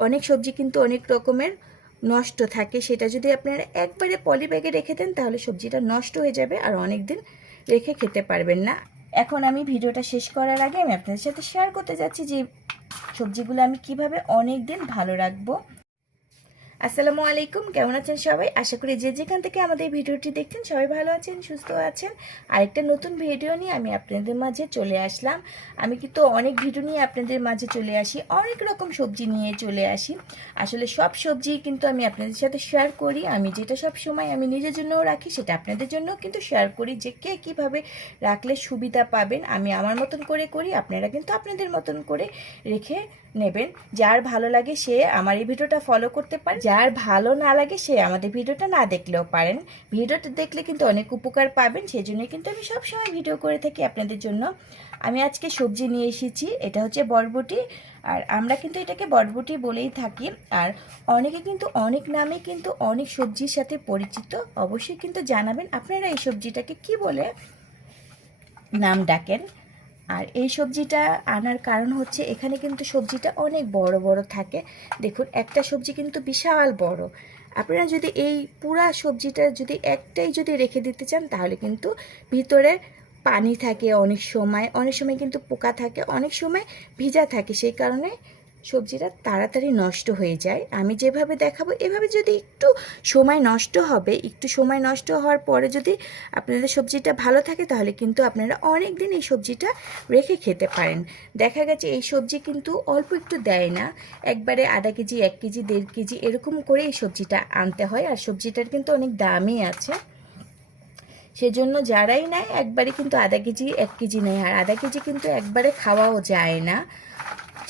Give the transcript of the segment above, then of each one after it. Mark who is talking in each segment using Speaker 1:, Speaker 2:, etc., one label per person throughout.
Speaker 1: অনেক সবজি কিন্তু অনেক রকমের নষ্ট থাকে। সেটা যদি আপনারা একবারে পলি ব্যাগে রেখে দেন, তাহলে সবজিটা নষ্ট হয়ে যাবে আর অনেক দিন রেখে খেতে পারবেন না। এখন আমি ভিডিওটা শেষ করার আগে আমি আপনাদের সাথে শেয়ার করতে যাচ্ছি যে সবজিগুলো আমি কীভাবে অনেক দিন ভালো রাখব। আসসালামু আলাইকুম, কেমন আছেন সবাই? আশা করি যে যেখান থেকে আমাদের ভিডিওটি দেখছেন সবাই ভালো আছেন, সুস্থ আছেন। আরেকটা নতুন ভিডিও নিয়ে আমি আপনাদের মাঝে চলে আসলাম। আমি কিন্তু অনেক ভিডিও নিয়ে আপনাদের মাঝে চলে আসি, অনেক রকম সবজি নিয়ে চলে আসি। আসলে সব সবজি কিন্তু আমি আপনাদের সাথে শেয়ার করি। আমি যেটা সব সময় আমি নিজের জন্যও রাখি, সেটা আপনাদের জন্য কিন্তু শেয়ার করি যে কে কীভাবে রাখলে সুবিধা পাবেন। আমি আমার মতন করে করি, আপনারা কিন্তু আপনাদের মতন করে রেখে নেবেন। যার ভালো লাগে সে আমার এই ভিডিওটা ফলো করতে পারে যার ভালো না লাগে সে আমাদের ভিডিওটা না দেখলেও পারেন। ভিডিওটা দেখলে কিন্তু অনেক উপকার পাবেন সেই জন্যই কিন্তু আমি সবসময় ভিডিও করে থাকি আপনাদের জন্য। আমি আজকে সবজি নিয়ে এসেছি, এটা হচ্ছে বরবটি। আর আমরা কিন্তু এটাকে বরবটি বলেই থাকি। আর অনেকে কিন্তু অনেক নামে কিন্তু অনেক সবজির সাথে পরিচিত, অবশ্যই কিন্তু জানাবেন আপনারা এই সবজিটাকে কি বলে নাম ডাকেন। আর এই সবজিটা আনার কারণ হচ্ছে এখানে কিন্তু সবজিটা অনেক বড় বড় থাকে। দেখুন, একটা সবজি কিন্তু বিশাল বড়। আপনারা যদি এই পুরা সবজিটা যদি একটাই যদি রেখে দিতে চান, তাহলে কিন্তু ভিতরে পানি থাকে অনেক সময় অনেক সময় কিন্তু পোকা থাকে, অনেক সময় ভিজা থাকে। সেই কারণে সবজিটা তাড়াতাড়ি নষ্ট হয়ে যায়। আমি যেভাবে দেখাবো, এভাবে যদি একটু সময় নষ্ট হবে, একটু সময় নষ্ট হওয়ার পরে যদি আপনাদের সবজিটা ভালো থাকে, তাহলে কিন্তু আপনারা অনেক দিন এই সবজিটা রেখে খেতে পারেন। দেখা গেছে এই সবজি কিন্তু অল্প একটু দেয় না। একবারে আধা কেজি, এক কেজি, দেড় কেজি এরকম করে এই সবজিটা আনতে হয়, আর সবজিটার কিন্তু অনেক দামই আছে। সেজন্য যারাই নেয়, একবারে কিন্তু আধা কেজি, এক কেজি নেয়, আর আধা কেজি কিন্তু একবারে খাওয়াও যায় না।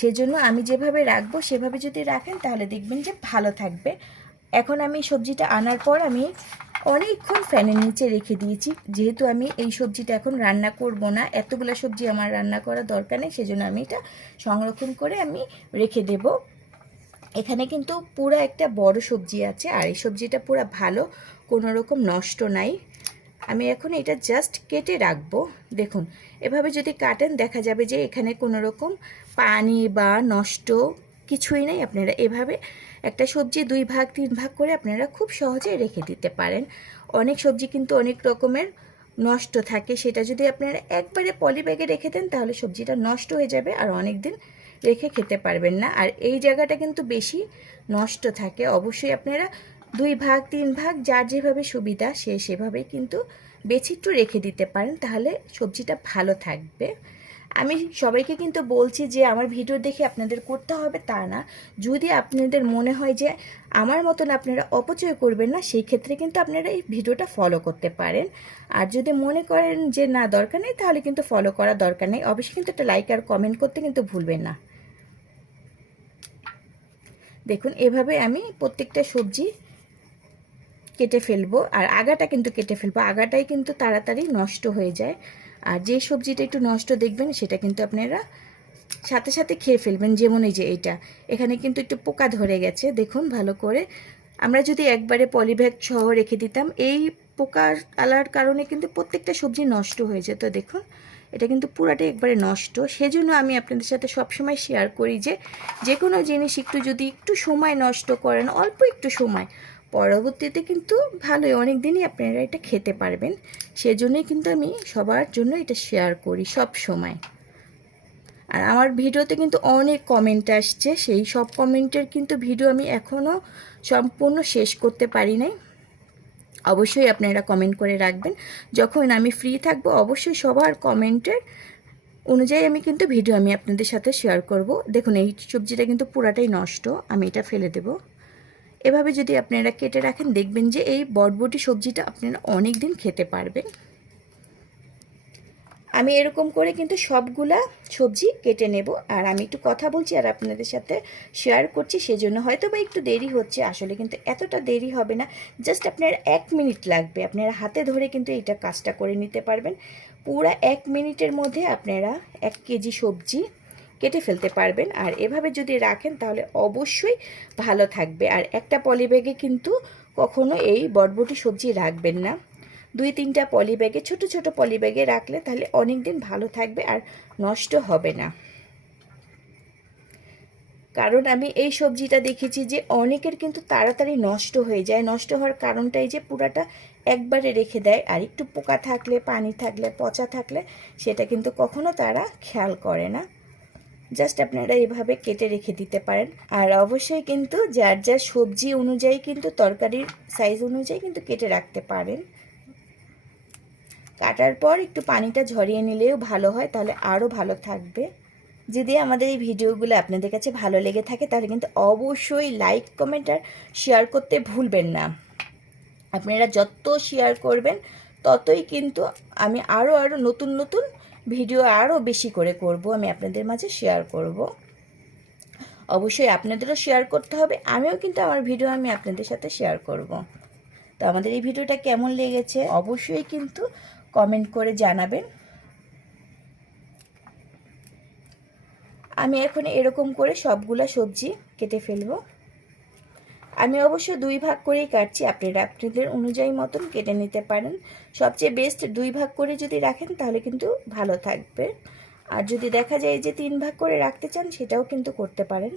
Speaker 1: সেজন্য আমি যেভাবে রাখব, সেভাবে যদি রাখেন, তাহলে দেখবেন যে ভালো থাকবে। এখন আমি সবজিটা আনার পর আমি অনেকক্ষণ ফ্যানের নিচে রেখে দিয়েছি। যেহেতু আমি এই সবজিটা এখন রান্না করব না, এতগুলো সবজি আমার রান্না করা দরকার নেই, সেজন্য আমি এটা সংরক্ষণ করে আমি রেখে দেব। এখানে কিন্তু পুরো একটা বড় সবজি আছে, আর এই সবজিটা পুরো ভালো, কোনো রকম নষ্ট নাই। আমি এখন এটা জাস্ট কেটে রাখব। দেখুন, এভাবে যদি কাটেন, দেখা যাবে যে এখানে কোনো রকম পানি বা নষ্ট কিছুই নেই। আপনারা এভাবে একটা সবজি দুই ভাগ, তিন ভাগ করে আপনারা খুব সহজে রেখে দিতে পারেন। অনেক সবজি কিন্তু অনেক রকমের নষ্ট থাকে। সেটা যদি আপনারা একবারে পলি ব্যাগে রেখে দেন, তাহলে সবজিটা নষ্ট হয়ে যাবে আর অনেক দিন রেখে খেতে পারবেন না। আর এই জায়গাটা কিন্তু বেশি নষ্ট থাকে। অবশ্যই আপনারা দুই ভাগ, তিন ভাগ, যার যেভাবে সুবিধা সে সেভাবেই কিন্তু বেছে একটু রেখে দিতে পারেন, তাহলে সবজিটা ভালো থাকবে। আমি সবাইকে কিন্তু বলছি যে, আমার ভিডিও দেখে আপনাদের করতে হবে তা না। যদি আপনাদের মনে হয় যে, আমার মতন আপনারা অপচয় করবেন না, সেই ক্ষেত্রে কিন্তু আপনারা এই ভিডিওটা ফলো করতে পারেন। আর যদি মনে করেন যে, না, দরকার নেই, তাহলে কিন্তু ফলো করা দরকার নেই। অবশ্যই কিন্তু একটা লাইক আর কমেন্ট করতে কিন্তু ভুলবেন না। দেখুন, এভাবে আমি প্রত্যেকটা সবজি কেটে ফেলব, আর আগাটা কিন্তু কেটে ফেলব। আগাটাই কিন্তু তাড়াতাড়ি নষ্ট হয়ে যায়। আর যে সবজিটা একটু নষ্ট দেখবেন, সেটা কিন্তু আপনারা সাথে সাথে খেয়ে ফেলবেন, যেমন এই যে এইটা। এখানে কিন্তু একটু পোকা ধরে গেছে, দেখুন ভালো করে। আমরা যদি একবারে পলিব্যাগ সহ রেখে দিতাম, এই পোকার আলার কারণে কিন্তু প্রত্যেকটা সবজি নষ্ট হয়ে যেত, দেখুন। এটা কিন্তু পুরাটাই একবারে নষ্ট। সেজন্য আমি আপনাদের সাথে সবসময় শেয়ার করি যে যে কোনো জিনিস একটু যদি একটু সময় নষ্ট করেন, অল্প একটু সময় পরবর্তীতে কিন্তু ভালোই অনেক দিনই আপনারা এটা খেতে পারবেন। সেজন্যই কিন্তু আমি সবার জন্য এটা শেয়ার করি সব সময়। আর আমার ভিডিওতে কিন্তু অনেক কমেন্ট আসছে, সেই সব কমেন্টের কিন্তু ভিডিও আমি এখনও সম্পূর্ণ শেষ করতে পারি নাই। অবশ্যই আপনারা কমেন্ট করে রাখবেন। যখন আমি ফ্রি থাকব, অবশ্যই সবার কমেন্টের অনুযায়ী আমি কিন্তু ভিডিও আমি আপনাদের সাথে শেয়ার করব। দেখুন, এই সবজিটা কিন্তু পুরাটাই নষ্ট, আমি এটা ফেলে দেবো। এভাবে যদি আপনারা কেটে রাখেন, দেখবেন যে এই বটবটি সবজিটা আপনারা অনেক দিন খেতে পারবেন। আমি এরকম করে কিন্তু সবগুলা সবজি কেটে নেব। আর আমি একটু কথা বলছি আর আপনাদের সাথে শেয়ার করছি, সেজন্য হয়তো বা একটু দেরি হচ্ছে। আসলে কিন্তু এতটা দেরি হবে না। জাস্ট আপনার এক মিনিট লাগবে। আপনারা হাতে ধরে কিন্তু এটা কাজটা করে নিতে পারবেন। পুরা এক মিনিটের মধ্যে আপনারা এক কেজি সবজি কেটে ফেলতে পারবেন। আর এভাবে যদি রাখেন তাহলে অবশ্যই ভালো থাকবে। আর একটা পলিব্যাগে কিন্তু কখনো এই বটবটি সবজি রাখবেন না। দুই তিনটা পলি ব্যাগে ছোটো ছোটো পলি ব্যাগে রাখলে তাহলে অনেক দিন ভালো থাকবে আর নষ্ট হবে না। কারণ আমি এই সবজিটা দেখেছি যে অনেকের কিন্তু তাড়াতাড়ি নষ্ট হয়ে যায়। নষ্ট হওয়ার কারণটাই যে পুরাটা একবারে রেখে দেয়। আর একটু পোকা থাকলে, পানি থাকলে, পচা থাকলে সেটা কিন্তু কখনো তারা খেয়াল করে না। জাস্ট আপনারা এভাবে কেটে রেখে দিতে পারেন। আর অবশ্যই কিন্তু যার যার সবজি অনুযায়ী কিন্তু তরকারির সাইজ অনুযায়ী কিন্তু কেটে রাখতে পারেন। কাটার পর একটু পানিটা ঝরিয়ে নিলেও ভালো হয়, তাহলে আরও ভালো থাকবে। যদি আমাদের এই ভিডিওগুলো আপনাদের কাছে ভালো লেগে থাকে, তাহলে কিন্তু অবশ্যই লাইক কমেন্ট আর শেয়ার করতে ভুলবেন না। আপনারা যত শেয়ার করবেন, ততই কিন্তু আমি আরও আরও নতুন নতুন ভিডিও আরও বেশি করে করব, আমি আপনাদের মাঝে শেয়ার করব। অবশ্যই আপনাদেরও শেয়ার করতে হবে, আমিও কিন্তু আমার ভিডিও আমি আপনাদের সাথে শেয়ার করব। তো আমাদের এই ভিডিওটা কেমন লেগেছে অবশ্যই কিন্তু কমেন্ট করে জানাবেন। আমি এখন এরকম করে সবগুলা সবজি কেটে ফেলব। আমি অবশ্য দুই ভাগ করেই কাটছি। আপনারা আপনাদের অনুযায়ী মতন কেটে নিতে পারেন। সবচেয়ে বেস্ট দুই ভাগ করে যদি রাখেন, তাহলে কিন্তু ভালো থাকবে। আর যদি দেখা যায় যে তিন ভাগ করে রাখতে চান, সেটাও কিন্তু করতে পারেন।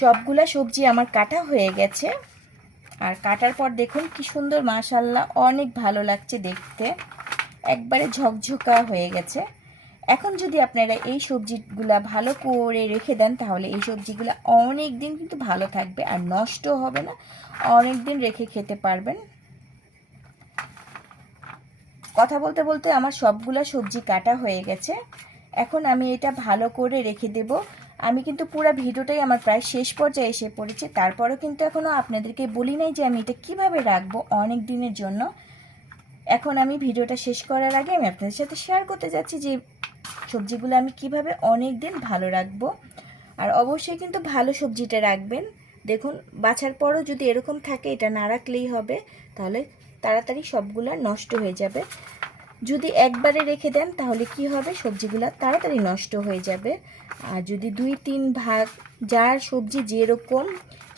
Speaker 1: সবগুলা সবজি আমার কাটা হয়ে গেছে। আর কাটার পর দেখুন কি সুন্দর মাশাল্লাহ অনেক ভালো লাগছে দেখতে। একবারে ঝকঝকা হয়ে গেছে। এখন যদি আপনারা এই সবজিগুলা ভালো করে রেখে দেন, তাহলে এই সবজিগুলো অনেক দিন কিন্তু ভালো থাকবে আর নষ্ট হবে না। অনেক দিন রেখে খেতে পারবেন। কথা বলতে বলতে আমার সবগুলা সবজি কাটা হয়ে গেছে। এখন আমি এটা ভালো করে রেখে দেব। আমি কিন্তু পুরো ভিডিওটাই আমার প্রায় শেষ পর্যায়ে এসে পড়েছে। তারপরও কিন্তু এখনও আপনাদেরকে বলি নাই যে আমি এটা কীভাবে রাখব অনেক দিনের জন্য। এখন আমি ভিডিওটা শেষ করার আগে আমি আপনাদের সাথে শেয়ার করতে যাচ্ছি যে সবজিগুলো আমি কীভাবে অনেক দিন ভালো রাখব। আর অবশ্যই কিন্তু ভালো সবজিটা রাখবেন। দেখুন, বাছার পরও যদি এরকম থাকে, এটা না রাখলেই হবে, তাহলে তাড়াতাড়ি সবগুলো নষ্ট হয়ে যাবে। যদি একবারে রেখে দেন, তাহলে কি হবে? সবজিগুলো তাড়াতাড়ি নষ্ট হয়ে যাবে। আর যদি দুই, তিন ভাগ যার সবজি যেরকম,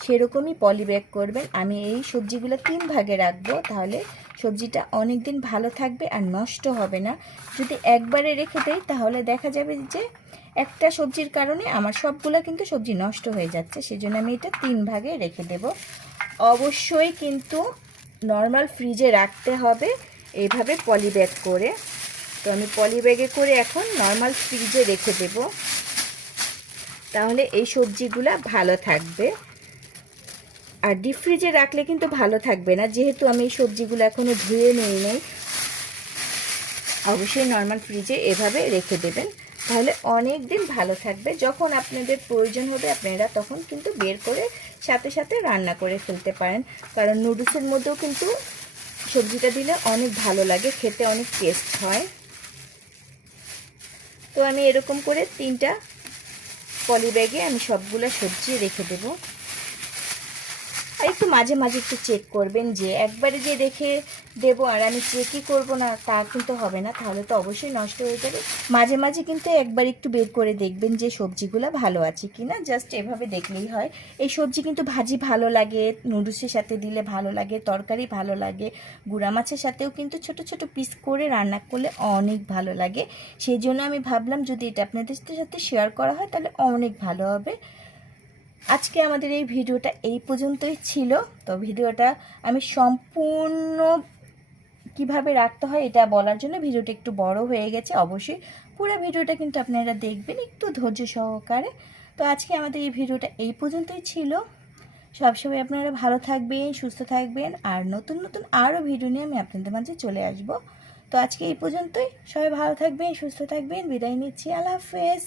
Speaker 1: সেরকমই পলি ব্যাগ করবেন। আমি এই সবজিগুলো তিন ভাগে রাখব, তাহলে সবজিটা অনেক দিন ভালো থাকবে আর নষ্ট হবে না। যদি একবারে রেখে দেই, তাহলে দেখা যাবে যে একটা সবজির কারণে আমার সবগুলো কিন্তু সবজি নষ্ট হয়ে যাচ্ছে। সেজন্য আমি এটা তিন ভাগে রেখে দেব। অবশ্যই কিন্তু নর্মাল ফ্রিজে রাখতে হবে। এইভাবে পলি ব্যাগ করে। তো আমি পলি ব্যাগে করে এখন নর্মাল ফ্রিজে রেখে দেব। তাহলে এই সবজিগুলা ভালো থাকবে। আর ডিপ ফ্রিজে রাখলে কিন্তু ভালো থাকবে না। যেহেতু আমি এই সবজিগুলো এখনও ধুয়ে নিই নেই, অবশ্যই নর্মাল ফ্রিজে এভাবে রেখে দেবেন। তাহলে অনেক দিন ভালো থাকবে। যখন আপনাদের প্রয়োজন হবে, আপনারা তখন কিন্তু বের করে সাথে সাথে রান্না করে ফেলতে পারেন। কারণ নুডলসের মধ্যেও কিন্তু সবজিটা দিলে অনেক ভালো লাগে, খেতে অনেক টেস্ট হয়। তো আমি এরকম করে তিনটা পলি ব্যাগে আমি সবগুলো সবজি রেখে দেবো। আর একটু মাঝে মাঝে একটু চেক করবেন যে একবারে যে রেখে দেব আর আমি চেকই করব না, তা কিন্তু হবে না। তাহলে তো অবশ্যই নষ্ট হয়ে যাবে। মাঝে মাঝে কিন্তু একবার একটু বের করে দেখবেন যে সবজিগুলো ভালো আছে কি না। জাস্ট এভাবে দেখলেই হয়। এই সবজি কিন্তু ভাজি ভালো লাগে, নুডলসের সাথে দিলে ভালো লাগে, তরকারি ভালো লাগে, গুঁড়া মাছের সাথেও কিন্তু ছোট ছোট পিস করে রান্না করলে অনেক ভালো লাগে। সেই জন্য আমি ভাবলাম যদি এটা আপনাদের সাথে শেয়ার করা হয় তাহলে অনেক ভালো হবে। আজকে আমাদের এই ভিডিওটা এই পর্যন্তই ছিল। তো ভিডিওটা আমি সম্পূর্ণ কীভাবে রাখতে হয় এটা বলার জন্য ভিডিওটা একটু বড় হয়ে গেছে অবশ্যই। পুরো ভিডিওটা কিন্তু আপনারা দেখবেন একটু ধৈর্য সহকারে। তো আজকে আমাদের এই ভিডিওটা এই পর্যন্তই ছিল। সবসময় আপনারা ভালো থাকবেন, সুস্থ থাকবেন আর নতুন নতুন আরও ভিডিও নিয়ে আমি আপনাদের মাঝে চলে আসব। তো আজকে এই পর্যন্তই। সবাই ভালো থাকবেন, সুস্থ থাকবেন। বিদায় নিচ্ছি। আল্লাহ হাফেজ।